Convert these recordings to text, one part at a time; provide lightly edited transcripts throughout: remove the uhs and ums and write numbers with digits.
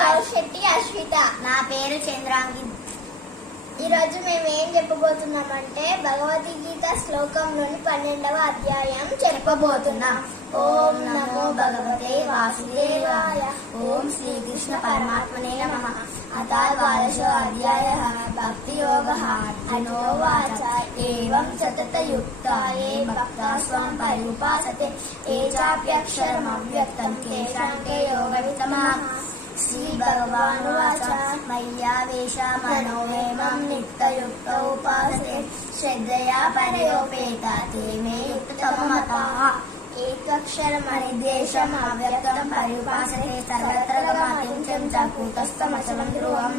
కౌశెట్టి అశ్విత. నా పేరు చంద్రాంగి. ఈరోజు మేము ఏం చెప్పబోతున్నామంటే భగవద్గీత శ్లోకంలోని 12వ అధ్యాయం చెప్పబోతున్నాం. ఓం నమో భగవతే వాసుదేవాయ. ఓం శ్రీకృష్ణ పరమాత్మనే నమః. అథ ద్వాదశో అధ్యాయః భక్తి యోగః. అర్జునో వాచ ఏవం సతతయుక్తా ఏ భక్తా స్వం పర్యుపాసతే ఏ చాప్యక్షరమవ్యక్తం తేషాం తే యోగవిత్తమః. శ్రీ భగవానువాచ మయ్యావేశ మనోవేమం నిత్యయుక్త ఉపాసతే శ్రద్ధయా పరయోపేత తే మే యుక్తతమమతాః. ఏకక్షరమనిర్దేశం అవ్యక్తం పర్యుపాసతే సర్వత్ర గమతించం చ కూటస్థమచలం ధ్రువం.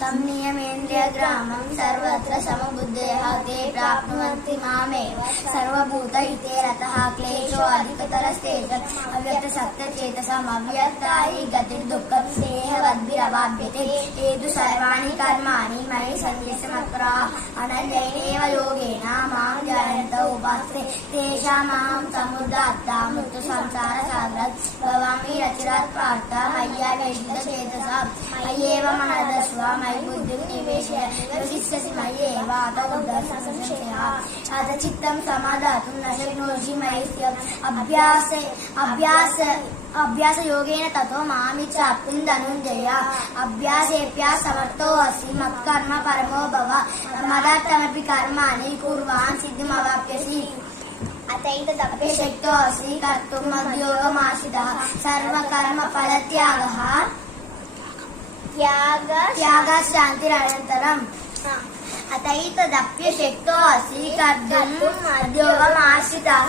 సంనియమేంద్రియగ్రామం సర్వత్ర సమబుద్ధయః తే ప్రాప్నువంతి మామేవ సర్వభూత హితే రతః. క్లేశో అధికతరస్తేష అవ్యక్త సత్యచేతసాం అవ్యక్తాయి గతిర్దుఃఖం దేహవద్భిరవాప్యతే. ఏతు సర్వాణి కర్మాణి మయి సన్యస్య మత్పరాః అనన్యేనైవ యోగేన మాం ధ్యాయంత ఉపాసతే తేషామహం సముద్ధర్తా మృత్యు సంసార సాగరాత్ భవామి రచిరాత్ పార్థ. మయ్యావేశితచేతసాం మయ్యేవ మనదస్వ మయి బుద్ధిం నివేశయ యోగిష్యసి మయ్యేవ అత ఉద్ధరణ సంశయః. అత చిత్తం సమాధాతుం న శక్నోషి మయి స్థితం అభ్యాస యోగేన తతో మామి చాప్తిం ధనుంజయ. అభ్యాసేభ్యాస్ సమర్థో అసి మత్కర్మ పరమో భవ మదర్థమపి కర్మాణి కుర్వాన్ సిద్ధిమవాప్స్యసి. అతైతదప్య శక్తో అసి కర్తుం మద్యోగమాశ్రితః. సర్వకర్మ ఫలత్యాగః త్యాగశాంతిరనంతరం. అతైతదప్య శక్తో అసి కర్తుం మద్యోగమాశ్రితః.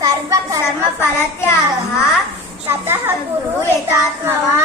సర్వకర్మ ఫలత్యాగః తతః కురు యథాత్మవాన్.